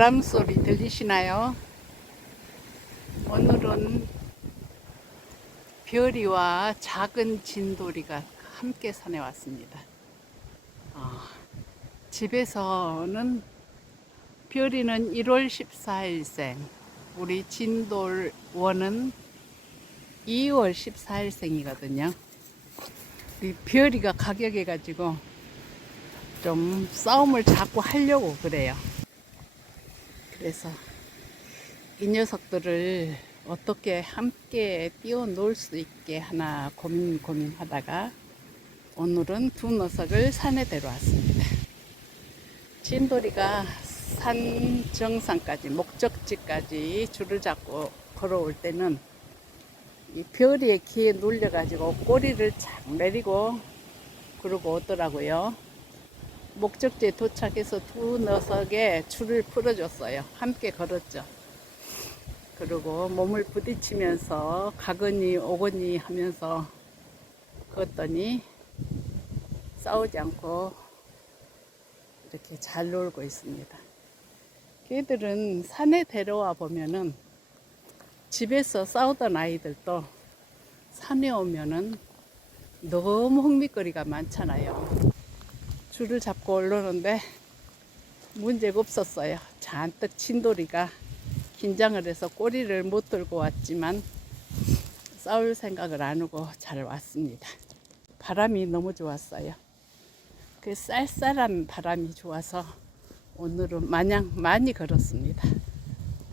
바람 소리 들리시나요? 오늘은 별이와 작은 진돌이가 함께 산에 왔습니다. 아, 집에서는 별이는 1월 14일생, 우리 진돌원은 2월 14일생이거든요. 이 별이가 가격해가지고 좀 싸움을 자꾸 하려고 그래요. 그래서 이 녀석들을 어떻게 함께 뛰어놀 수 있게 하나 고민 고민하다가 오늘은 두 녀석을 산에 데려왔습니다. 진돌이가 산 정상까지 목적지까지 줄을 잡고 걸어올 때는 이 별이의 귀에 눌려가지고 꼬리를 착 내리고 그러고 오더라고요. 목적지에 도착해서 두 녀석의 줄을 풀어줬어요. 함께 걸었죠. 그리고 몸을 부딪히면서 가거니 오거니 하면서 걷더니 싸우지 않고 이렇게 잘 놀고 있습니다. 걔들은 산에 데려와 보면은 집에서 싸우던 아이들도 산에 오면은 너무 흥미거리가 많잖아요. 줄을 잡고 올라오는데 문제가 없었어요. 잔뜩 진돌이가 긴장을 해서 꼬리를 못 들고 왔지만 싸울 생각을 안 하고 잘 왔습니다. 바람이 너무 좋았어요. 그 쌀쌀한 바람이 좋아서 오늘은 마냥 많이 걸었습니다.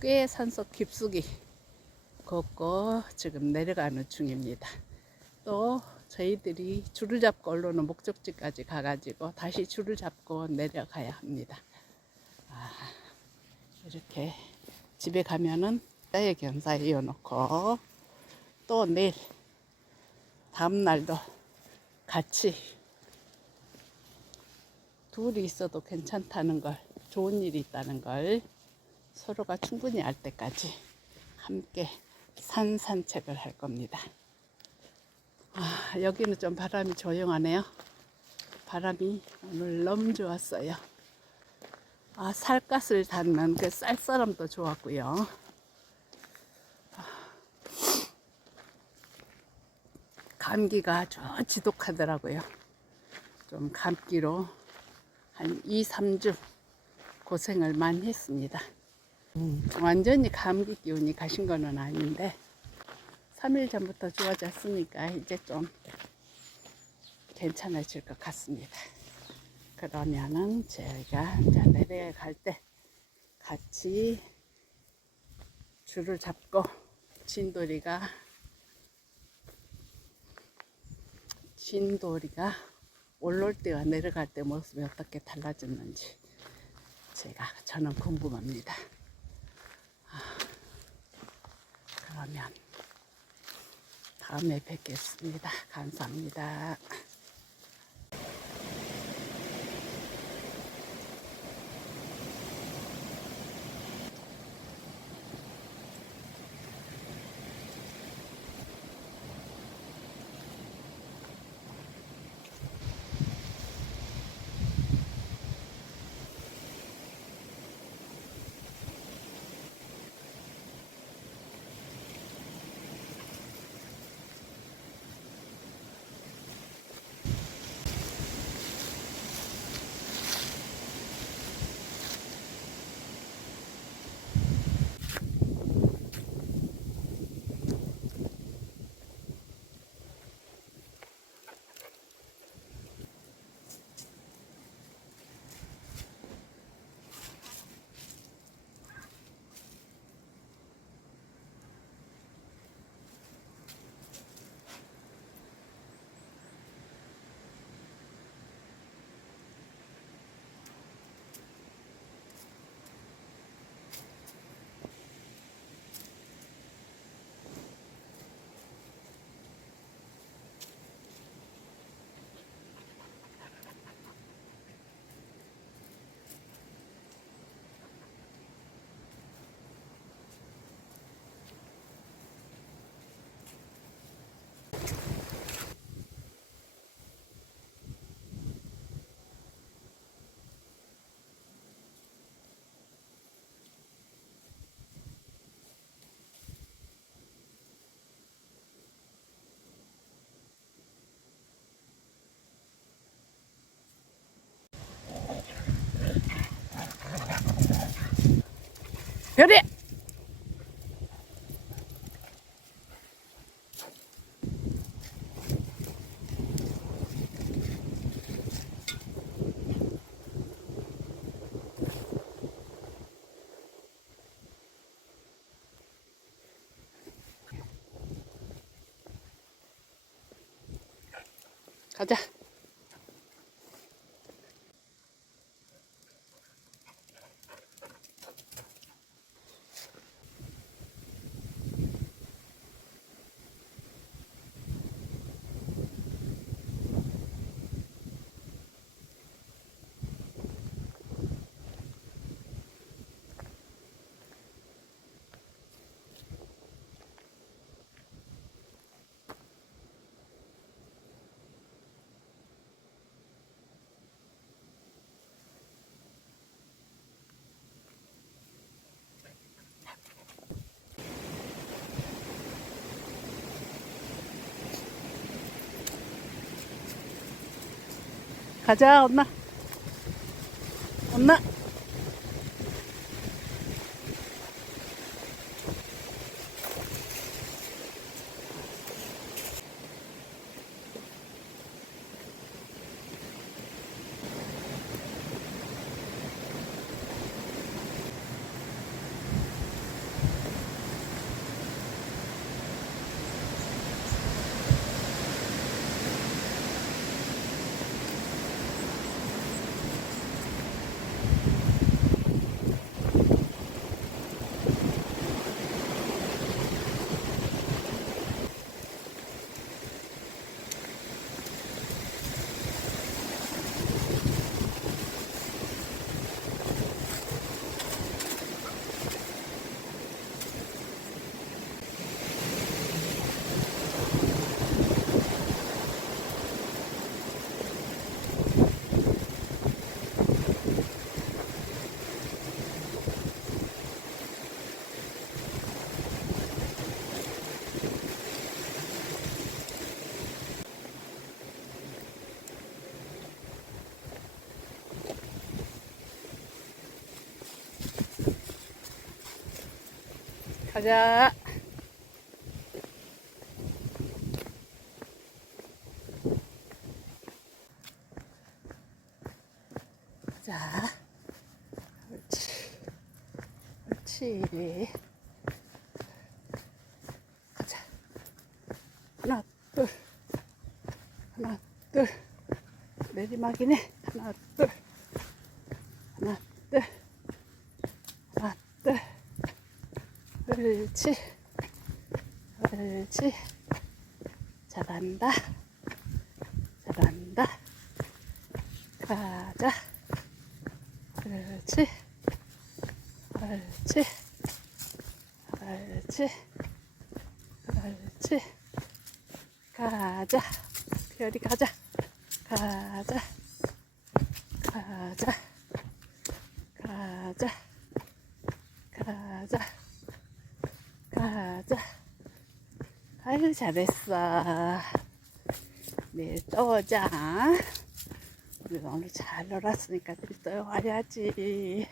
꽤 산속 깊숙이 걷고 지금 내려가는 중입니다. 또 저희들이 줄을 잡고 올라오는 목적지까지 가가지고 다시 줄을 잡고 내려가야 합니다. 아, 이렇게 집에 가면은 에 견사에 이어놓고 또 내일 다음 날도 같이 둘이 있어도 괜찮다는 걸 좋은 일이 있다는 걸 서로가 충분히 알 때까지 함께 산 산책을 할 겁니다. 아, 여기는 좀 바람이 조용하네요. 바람이 오늘 너무 좋았어요. 아, 살갗을 닿는 그 쌀쌀함도 좋았고요. 아, 감기가 아주 지독하더라고요. 좀 감기로 한 2, 3주 고생을 많이 했습니다. 음, 완전히 감기 기운이 가신 거는 아닌데 3일 전부터 좋아졌으니까 이제 좀 괜찮아질 것 같습니다. 그러면은 저희가 이제 내려갈 때 같이 줄을 잡고 진돌이가 진돌이가 올라올 때와 내려갈 때 모습이 어떻게 달라졌는지 제가 저는 궁금합니다. 아, 그러면 다음에 뵙겠습니다. 감사합니다. 별이! 가자. 가자, 엄마. 엄마. 가자. 자, 옳지, 옳지. 가자. 하나, 둘, 하나, 둘. 내리막이네. 하나, 둘, 하나, 둘, 하나, 둘. 옳지, 옳지. 잘한다, 잘한다. 가자. 옳지, 옳지, 옳지, 옳지. 가자. 별이 가자. 가자. 가자. 가자. 가자. 가자. 잘했어. 내일 또 오자. 우리 오늘 잘 놀았으니까 내일 또 와야지.